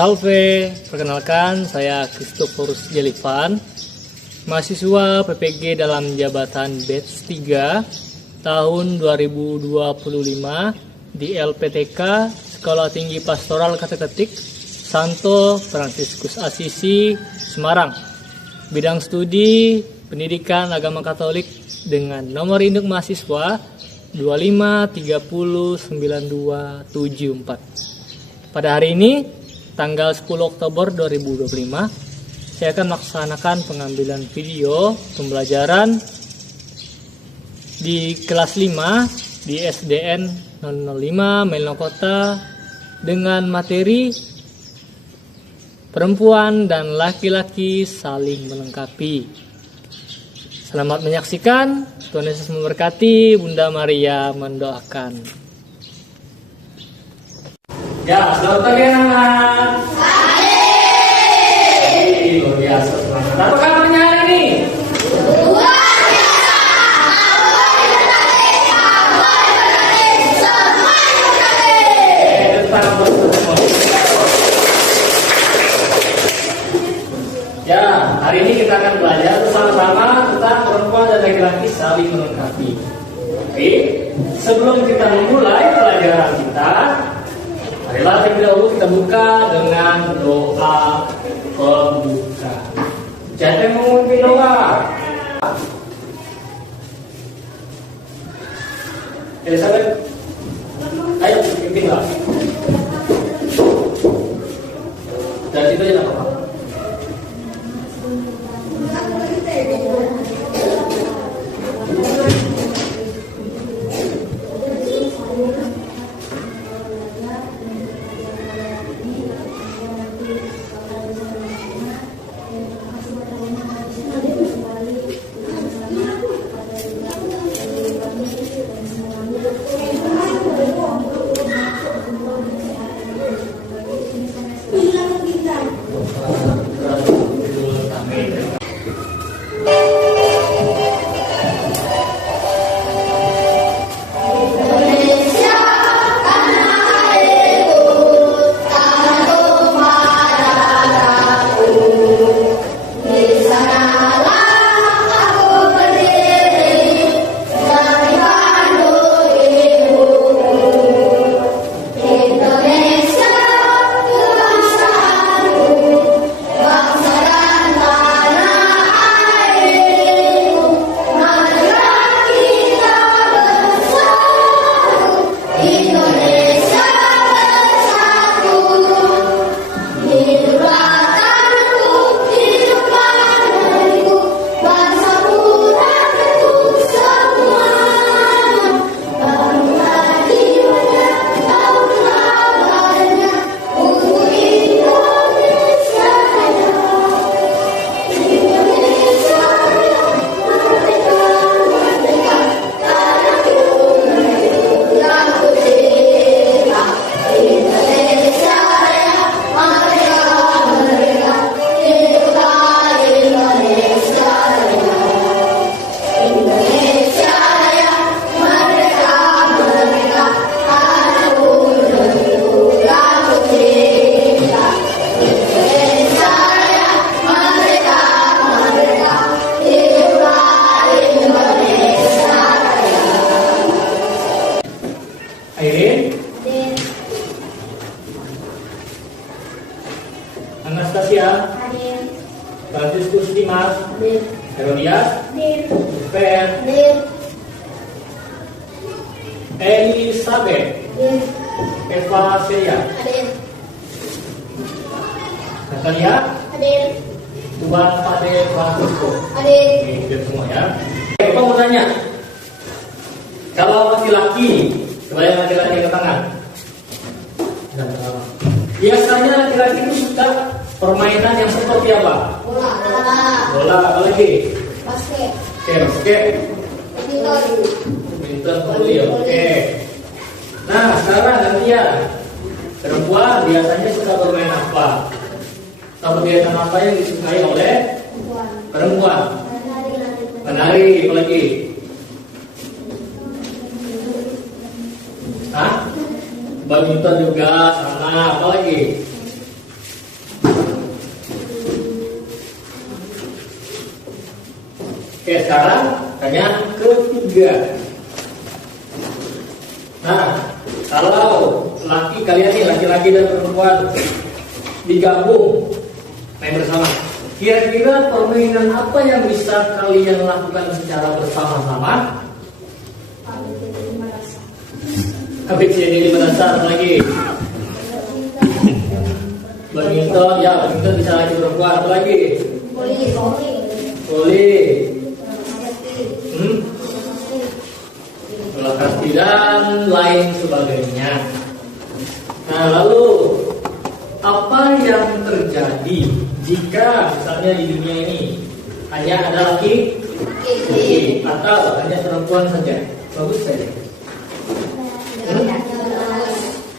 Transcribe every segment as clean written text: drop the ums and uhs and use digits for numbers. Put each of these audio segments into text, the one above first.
Salve, perkenalkan saya Christophorus Jelivan, mahasiswa PPG dalam jabatan batch 3 tahun 2025 di LPTK Sekolah Tinggi Pastoral Kata-Ketik Santo Fransiskus Asisi, Semarang. Bidang studi Pendidikan Agama Katolik dengan nomor induk mahasiswa 25309274. Pada hari ini, tanggal 10 Oktober 2025, saya akan melaksanakan pengambilan video pembelajaran di kelas 5 di SDN 005 Melnokota dengan materi perempuan dan laki-laki saling melengkapi. Selamat menyaksikan. Tuhan Yesus memberkati. Bunda Maria mendoakan. Ya, selamat pagi anak-anak. Pagi. Luar biasa, semangat. Apa kabarnya hari ini? Luar biasa. Ya, hari ini kita akan belajar bersama-sama tentang perempuan dan laki-laki saling melengkapi. Oke, sebelum kita memulai pelajaran kita, marilah terlebih dahulu kita buka dengan doa pembuka. Siapa yang mau memimpin doa? Elizabeth, ayo pimpinlah. Dan itu aja apa-apa. Anastasia, Franciscus Dimas, Herodias, Per, Elizabeth, Eva Seya, Natalia, Tuhan Fadil Francisco. Oke, semua ya. Oke, mau tanya, kalau laki-laki, coba yang laki-laki ke tangan. Biasanya laki-laki itu suka permainan yang seperti apa? Bola, apa lagi? Basket. Oke, basket. Badminton, oke. Nah, sekarang gantian. Perempuan biasanya suka bermain apa? Atau kegiatan apa yang disukai oleh perempuan? Menari, apa lagi? Hah? Badminton juga, sama apa lagi? sekarang pertanyaan ketiga. Nah, kalau kalian nih laki-laki dan perempuan digabung main bersama, kira-kira permainan apa yang bisa kalian lakukan secara bersama-sama? ABCD 5 dasar lagi. Badminton, ya badminton bisa lagi perempuan. Apa lagi? Voli. Bola kaki dan lain sebagainya. Nah, lalu apa yang terjadi jika misalnya di dunia ini hanya ada laki-laki atau hanya perempuan saja? Bagus saja.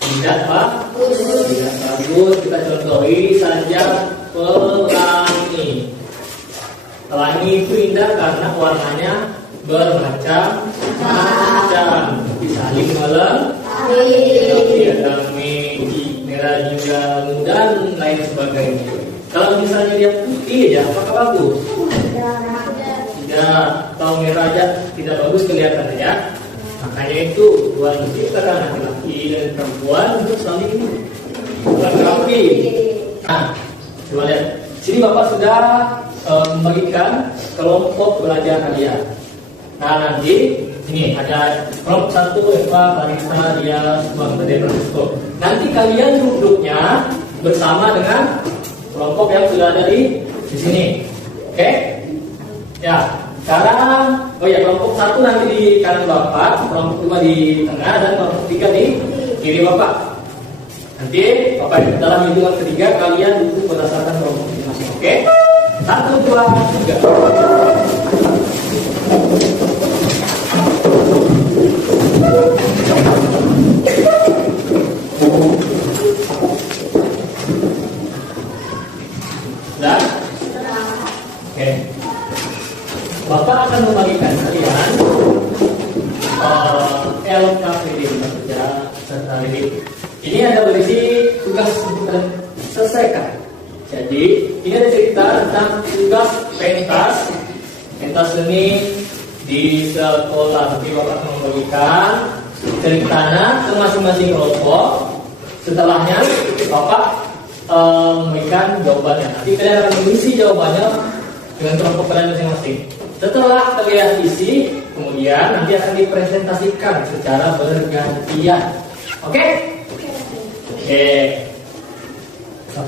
Tidak, Pak. Tidak bagus. Kita contohi saja pelangi. Pelangi itu indah karena warnanya bermacam-macam. Saling melengkapi, ada merah juga dan lain sebagainya. Kalau misalnya dia putih ya, apakah bagus? Tidak. Kalau merah aja tidak bagus kelihatan ya. Makanya itu Tuhan menciptakan laki-laki dan perempuan untuk saling melengkapi. Nah, coba lihat. Sini Bapak sudah membagikan kelompok belajar kalian. Nah, nanti ini ada kelompok 1 Eva, Clarissa, dia, Bang Bade, Francisco. Nanti kalian duduknya bersama dengan kelompok yang sudah ada di sini. Oke? Ya. Sekarang, kelompok 1 nanti di kanan Bapak, kelompok 2 di tengah, dan kelompok 3 di kiri Bapak. Nanti Bapak dalam hitungan ketiga kalian duduk berdasarkan kelompok masing-masing. Oke? 1, 2, 3. Sudah? Oke. Bapak akan membagikan kalian LKPD serta limit. Ini ada berisi tugas untuk kalian selesaikan. Jadi ini ada cerita tentang tugas pentas seni di sekolah. Jadi Bapak akan membagikan ceritanya ke masing-masing kelompok. Setelahnya Bapak memberikan jawabannya. Nanti kalian akan mengisi jawabannya dengan kelompok kalian masing-masing. Setelah kalian isi, kemudian nanti akan dipresentasikan secara bergantian. Oke? Oke. 1.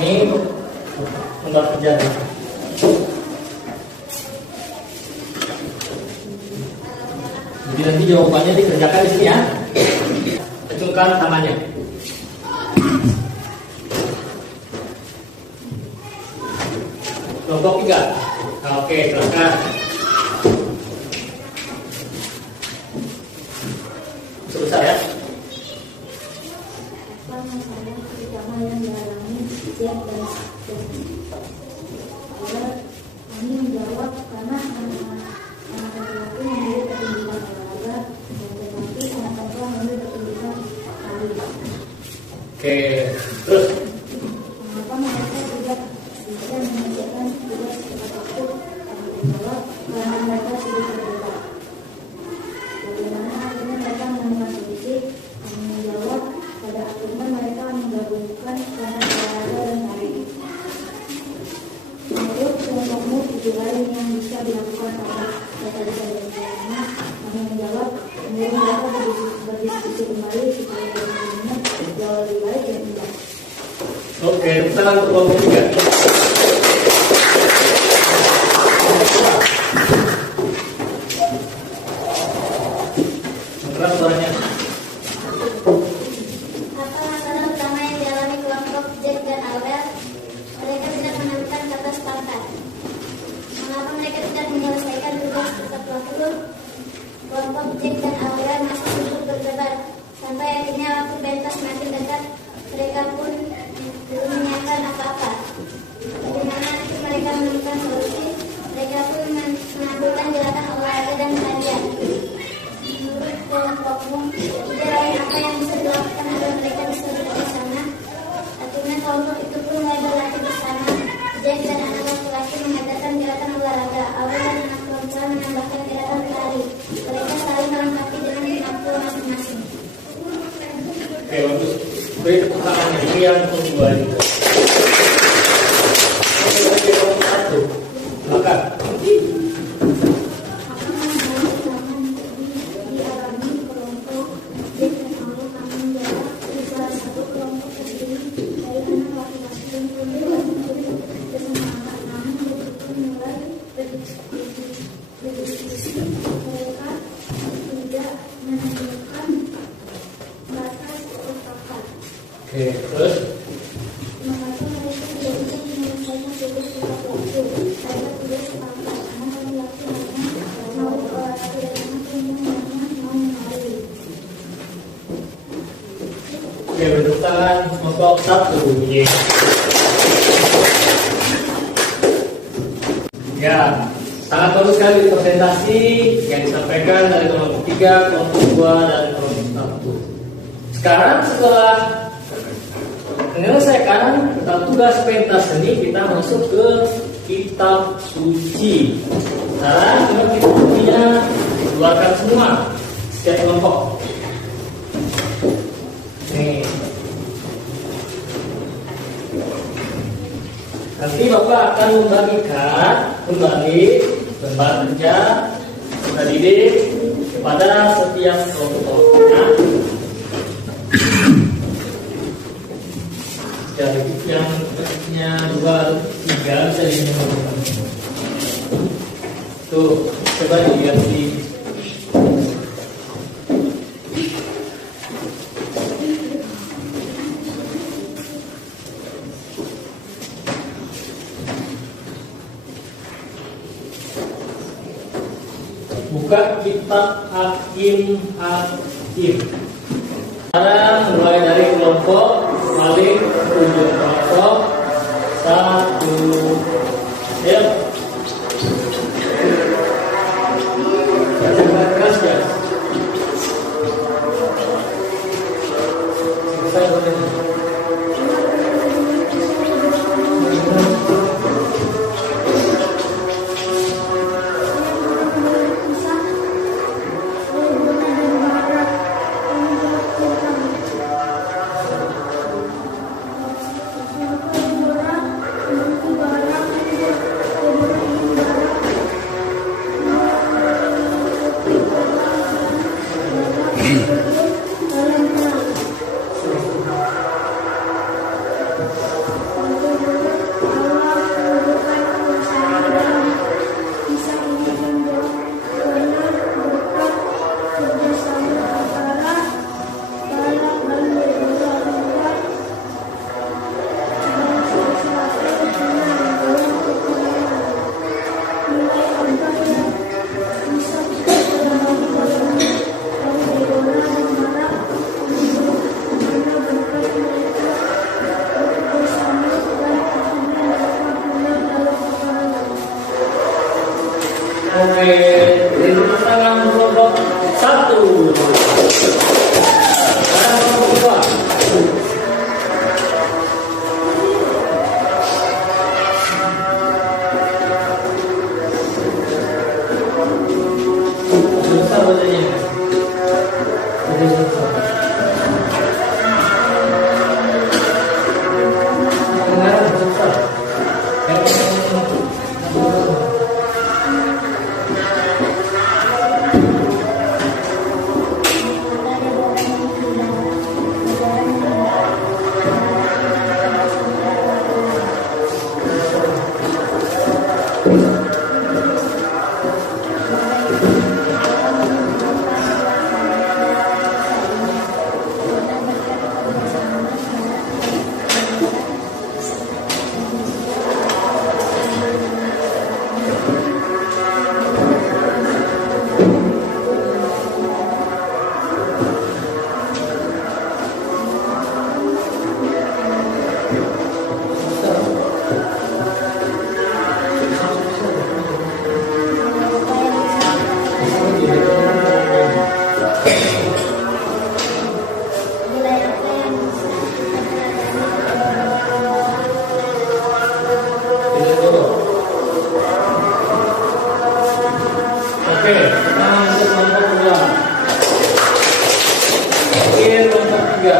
Ini untuk kerja. Jadi nanti jawabannya dikerjakan di sini ya. Acungkan tangannya. Kelompok 3. Oke, silakan. Selesai ya. Dan kami menjawab karena anak laki-laki memiliki pendidikan olahraga dan laki-laki anak perempuan memiliki pendidikan tari. Oke, terus Mengapa mereka tidak bisa mengerjakan tugas tepat waktu? Kami menjawab karena mereka sudah berbeda. Bagaimana akhirnya mereka menemukan solusi? Kami menjawab pada akhirnya mereka menggabungkan karena olahraga dan tari. Menurut kelompokmu tujuh lain yang bisa dilakukan pada mereka bisa berjalannya, kami menjawab kemudian mereka berdiskusi kembali supaya jawabannya jauh lebih baik dan indah. oke, tangan untuk kelompok 3. Keras suaranya. Apa latar Jack dan Abraham masih sibuk berdebat. Sampai akhirnya waktu pentas semakin dekat, mereka pun belum menyiapkan apa-apa. Bagaimana mereka menemukan solusi? Mereka pun menampilkan gerakan olahraga dan pengajian. Menurut kelompokmu, ide lain apa yang bisa dilakukan agar mereka bisa duduk bersama? Akhirnya kelompok itu pun mulai berlatih bersama. Jack dan anak laki-laki mengajarkan gerakan olahraga. Abraham dan anak perempuan menambahkan gerakan berlari. Mereka saling melengkapi dengan kemampuan masing-masing. Oke, bagus. Beri tepuk tangan ini yang kedua juga. Satu, maka oke, terus oke, bentuk tangan kelompok satu. Ya, sangat bagus sekali presentasi yang disampaikan dari kelompok 3, kelompok 2, dan kelompok 1. Sekarang setelah menyelesaikan tentang tugas pentas seni, kita masuk ke kitab suci. Sekarang coba kita sucinya keluarkan semua setiap kelompok. Nih. Nanti Bapak akan membagikan kembali lembar kerja kita didik kepada setiap kelompok-kelompoknya. Dari yang bentuknya 2, 3 bisa dinyatakan. Tuh, coba dilihat di buka kitab Hakim. Sekarang mulai dari kelompok paling ujung kelompok 1. Ayo. Baca keras ya. Selesai boleh. Nilai apa yang bisa kita Tidak dulu. Oke, kita lanjut kelompok 2. Oke, kelompok 3.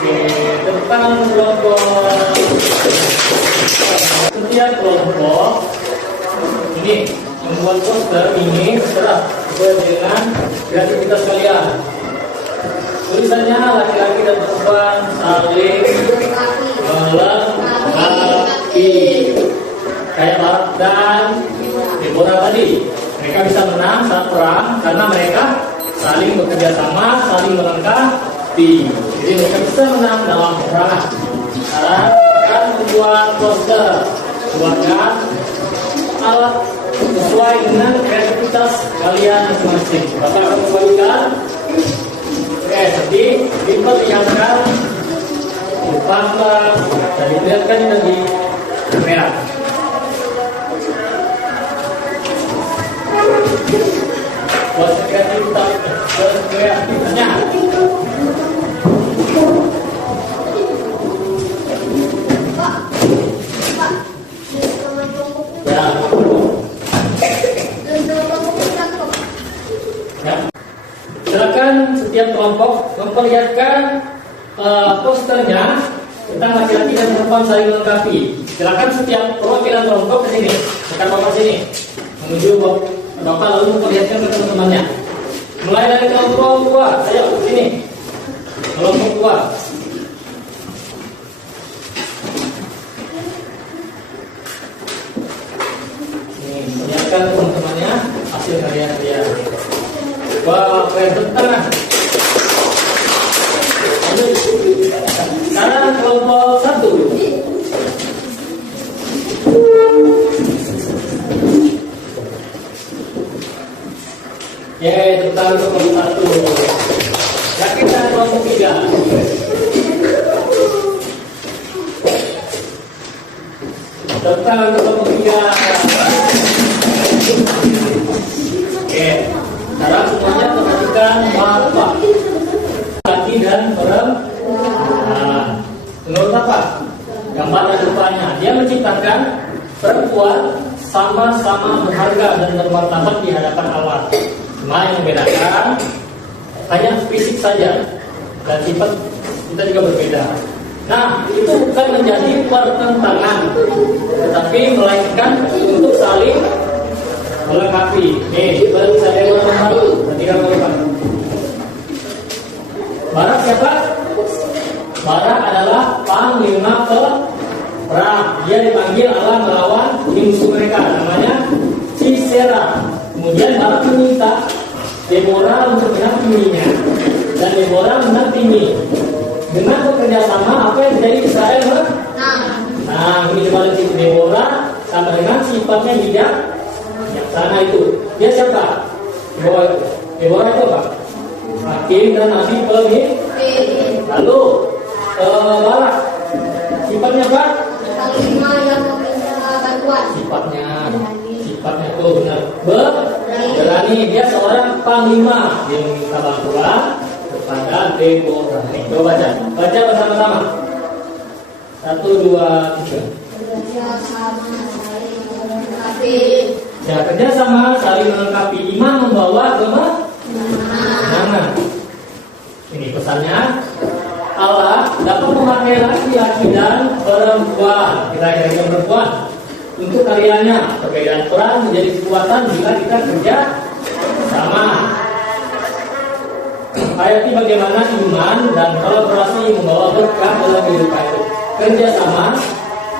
Oke, tentang kelompok setiap kelompok ini membuat poster ini setelah sesuai dengan kreativitas kalian. Tulisannya laki-laki dan perempuan saling melengkapi. Kayak Barak dan Deborah tadi, mereka bisa menang saat perang karena mereka saling bekerja sama, saling melengkapi. Jadi mereka bisa menang dalam peperangan. Sekarang akan membuat poster, buatkan alat sesuai dengan kreativitas kalian masing-masing. Bapak akan membagikan. Oke, jadi diperlihatkan di pangkat dan diperlihatkan di kamera. Buat kreativitasnya. Ya. Silakan setiap kelompok memperlihatkan posternya tentang laki-laki dan perempuan saling melengkapi. Silakan setiap perwakilan kelompok ke sini, dekat bapak sini, menuju bapak lalu memperlihatkan ke teman-temannya. Mulai dari kelompok 2, ayo ke sini. Kelompok 2. Perlihatkan teman-temannya hasil karya-karya. Wah, keren tengah. Sekarang kelompok 1. Tentang kelompok 1. Yakin dan kelompok 3. Tentang kelompok 3. Oke, sekarang semuanya perhatikan bapak, laki dan perempuan. Menurut apa? Gambar dan rupanya, dia menciptakan perempuan sama-sama berharga dan bermartabat di hadapan Allah. Cuma yang membedakan hanya fisik saja dan sifat kita juga berbeda. Nah, itu bukan menjadi pertentangan, tetapi melainkan untuk saling melengkapi. Nih, baru saya orang baru. Perhatikan bapak. Barak siapa? Barak adalah panglima perang. Dia dipanggil Allah melawan musuh mereka. Namanya Sisera. Kemudian Barak meminta Deborah untuk mendampinginya, dan Deborah mendampingi. Dengan bekerja sama, apa yang terjadi di Israel? Nah, ini kembali si Deborah sama dengan sifatnya bijak. Yang sana itu, dia siapa? Deborah itu apa? Hakim dan nabi pemimpin. Lalu Barak, sifatnya apa? Panglima yang meminta bantuan. Sifatnya itu benar. Berani. Dia seorang panglima yang meminta bantuan kepada Deborah. Nih, coba baca bersama-sama. 1, 2, 3. Kerja sama saling melengkapi. Iman membawa kemenangan. Ini pesannya. Allah dapat memakai laki-laki dan perempuan. Kira-kira perempuan untuk karyanya. Perbedaan peran menjadi kekuatan jika kita kerja sama. menghayati bagaimana iman dan kolaborasi membawa berkah dalam kehidupan. Kerjasama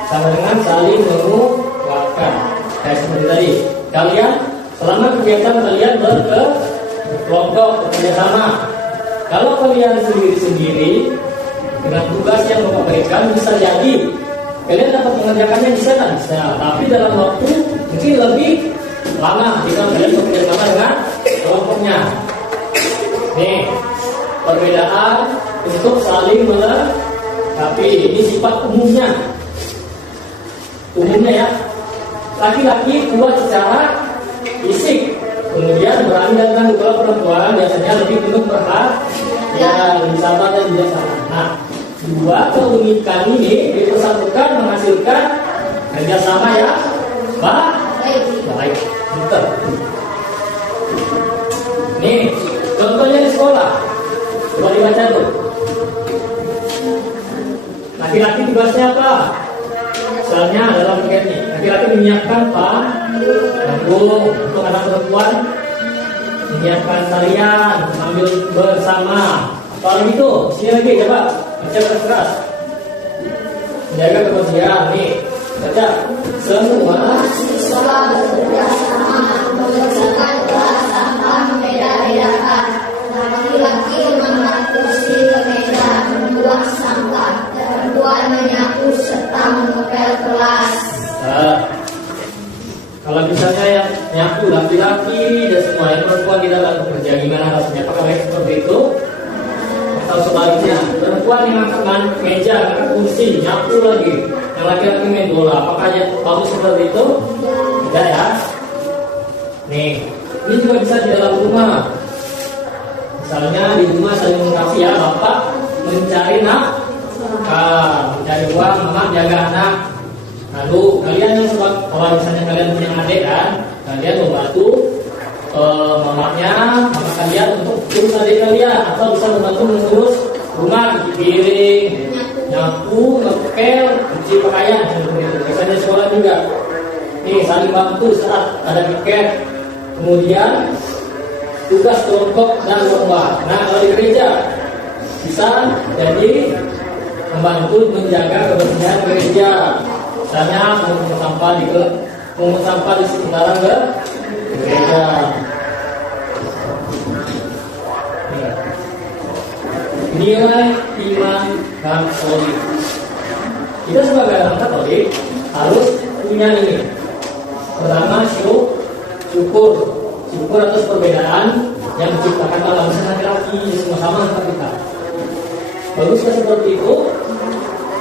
sama dengan saling menguatkan. Kayak seperti tadi, kalian selama kegiatan kalian berkelompok bekerjasama. Kalau kalian sendiri-sendiri dengan tugas yang Bapak berikan, bisa jadi kalian dapat mengerjakannya bisa kan? Bisa, tapi dalam waktu mungkin lebih lama jika kalian bekerjasama dengan kelompoknya. Nih, perbedaan untuk saling melengkapi. Ini sifat umumnya. Umumnya ya, laki-laki kuat secara fisik, kemudian berani datang. Kalau perempuan biasanya lebih penuh perhatian, lebih sabar dan bijaksana. Nah, dua keunikan ini dipersatukan menghasilkan kerjasama ya baik. Betul. Nih, contohnya di sekolah. Coba dibaca tuh. Laki-laki tugasnya apa? Misalnya dalam kegiatan ini, laki-laki menyiapkan panggung. Untuk anak perempuan menyiapkan talian sambil bersama. Apalagi itu, sini lagi coba baca keras-keras. Menjaga kebersihan. Nih, baca semua Siswa bekerja sama membersihkan kelas tanpa membeda-bedakan. Laki-laki mengangkat kursi ke meja, membuang sampah, perempuan menyapu serta mengepel kelas. Kalau misalnya yang nyapu laki-laki dan semua yang perempuan tidak akan bekerja, gimana rasanya? Apakah baik seperti itu? Atau sebaliknya, perempuan yang angkat meja, angkat kursi, nyapu lagi, yang laki-laki main bola, apakah bagus seperti itu? Tidak ya. Nih, ini juga bisa di dalam rumah. Misalnya di rumah saling melengkapi ya, bapak mencari nafkah, mencari uang, mama jaga anak. Lalu kalian yang kalau misalnya kalian punya adik kan, kalian membantu mamanya, mama kalian untuk urus adik kalian, atau bisa membantu mengurus rumah, cuci piring, nyapu, ngepel, cuci pakaian. Biasanya sekolah juga. Nih saling bantu saat ada piket. Kemudian tugas kelompok dan lomba. Nah kalau di gereja bisa jadi membantu menjaga kebersihan gereja. Misalnya mengumpulkan sampah di sekitaran gereja. Nilai iman dan solid. Kita sebagai orang Katolik harus punya ini. Pertama syukur atas perbedaan yang diciptakan Allah. Misalnya laki-laki semua sama seperti kita. Baguskah seperti itu?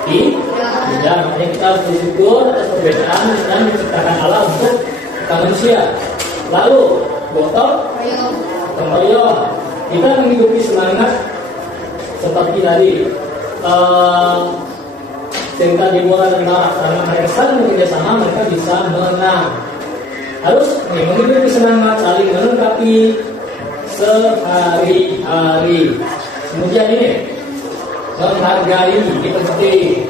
Tidak, makanya kita harus bersyukur atas perbedaan yang diciptakan Allah untuk kita manusia. Lalu gotong royong, kita menghidupi semangat seperti tadi cerita di bola tentara, karena mereka saling bekerja sama, mereka bisa menang. Harus menghidupi semangat, saling melengkapi sehari-hari. Kemudian ini menghargai, ini penting.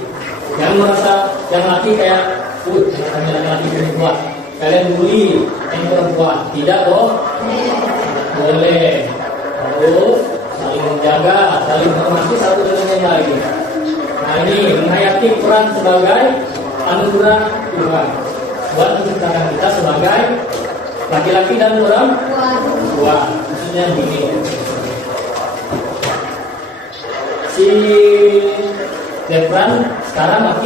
Jangan merasa yang laki kayak laki perempuan, kalian bully yang perempuan. Tidak boleh. Harus saling menjaga, saling menghormati satu dengan yang lain. Nah ini menghayati peran sebagai anugerah Tuhan buat menciptakan kita sebagai laki-laki dan perempuan. Maksudnya begini, si Zefran sekarang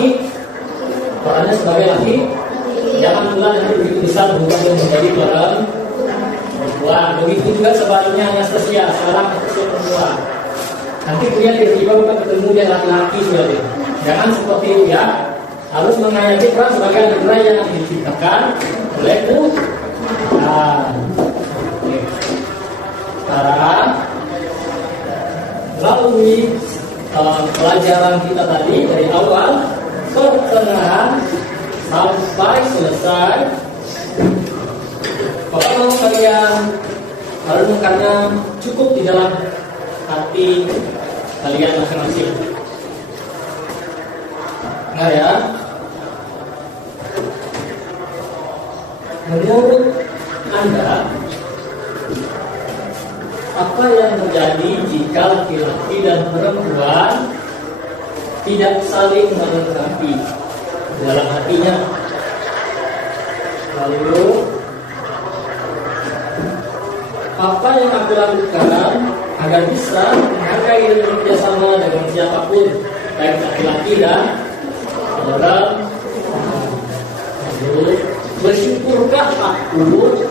perannya sebagai laki. Jangan pula nanti begitu besar berubah menjadi perempuan. Begitu juga sebaliknya Anastasia sekarang Anastasia perempuan. Nanti kemudian tiba-tiba bukan ketemu dia laki-laki sudah. Jangan seperti itu ya. Harus menghayati peran sebagai anugerah yang diciptakan oleh Tuhan. Sekarang melalui pelajaran kita tadi dari awal pertengahan sampai selesai, kalau kalian merenungkannya cukup di dalam hati kalian masing-masing. Nah ya, menurut Anda apa apa yang terjadi jika laki-laki dan perempuan tidak saling melengkapi dalam hatinya? Lalu apa yang aku lakukan agar bisa menghargai dan bekerjasama dengan siapapun, baik laki-laki dan perempuan? Lalu bersyukurkah aku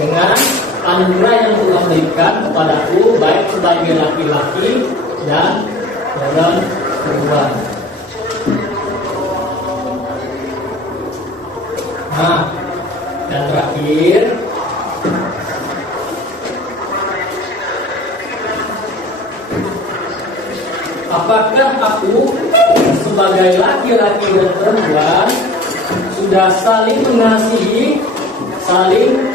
dengan anugerah yang Tuhan berikan kepadaku, baik sebagai laki-laki dan perempuan? Nah, dan terakhir, apakah aku sebagai laki-laki dan perempuan sudah saling mengasihi, saling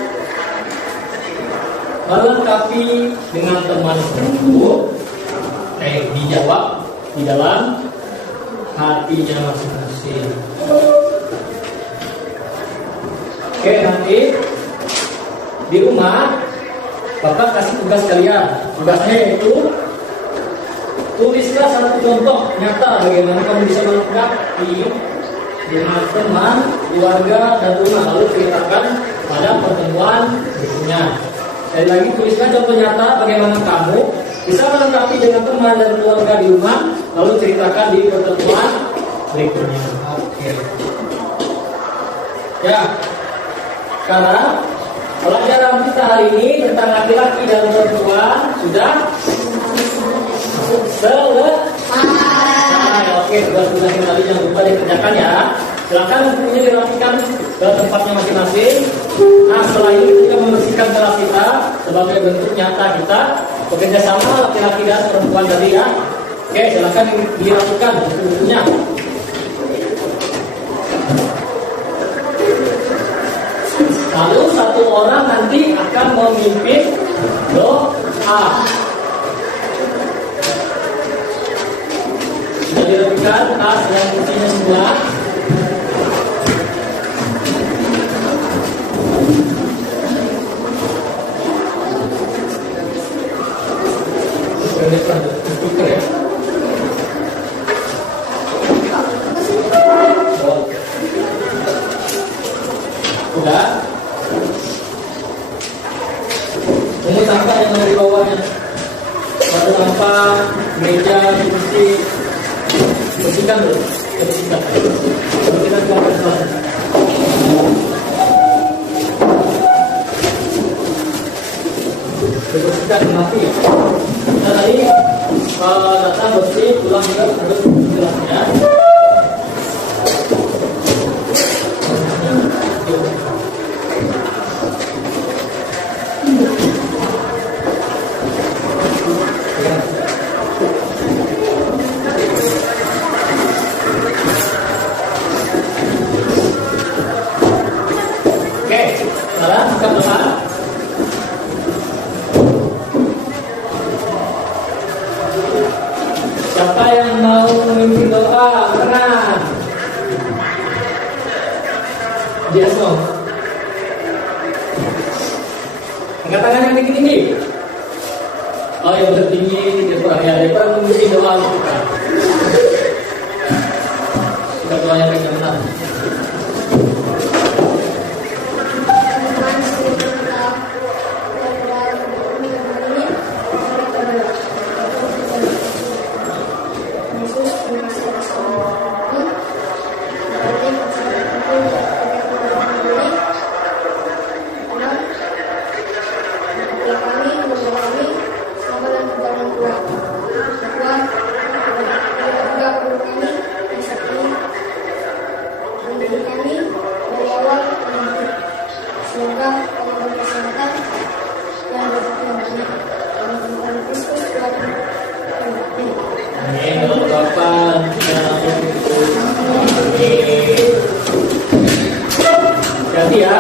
melengkapi dengan teman tersebut? Dijawab di dalam hatinya masing-masing. Oke, nanti di rumah Bapak kasih tugas kalian. Tugasnya yaitu tulislah satu contoh nyata bagaimana kamu bisa melengkapi dengan teman, keluarga, dan rumah. Lalu ceritakan pada pertemuan berikutnya. Sekali lagi, tuliskan contoh nyata bagaimana kamu bisa melengkapi dengan teman dan keluarga di rumah. Lalu ceritakan di pertemuan berikutnya. Oke. Ya, karena pelajaran kita hari ini tentang laki-laki dan perempuan sudah selesai. Oke, tugas-tugas yang tadi jangan lupa dikerjakan ya. Silakan bukunya dirapikan ke tempatnya masing-masing. Nah, setelah ini kita membersihkan kelas kita sebagai bentuk nyata kita bekerja sama laki-laki dan perempuan tadi ya. Oke, silakan dirapikan bukunya. Lalu satu orang nanti akan memimpin doa. Sudah dirapikan tas yang isinya semua. Speaker ya. Udah. Ini sampah yang ada di bawahnya. Ada sampah, meja, kursi. Bersihkan dulu. Bersihkan. Lalu kita keluarkan kelas. Bersihkan mati. Nah tadi datang bersih, pulang juga harus jelasnya. Oke, sekarang kita mulai. Siapa yang mau memimpin doa? Pernah? Yes, no. Angkat tangan yang tinggi-tinggi. Oh, yang tertinggi Depra. Ya, Depra memimpin doa kita. Kita doa yang benar. Jadi ya,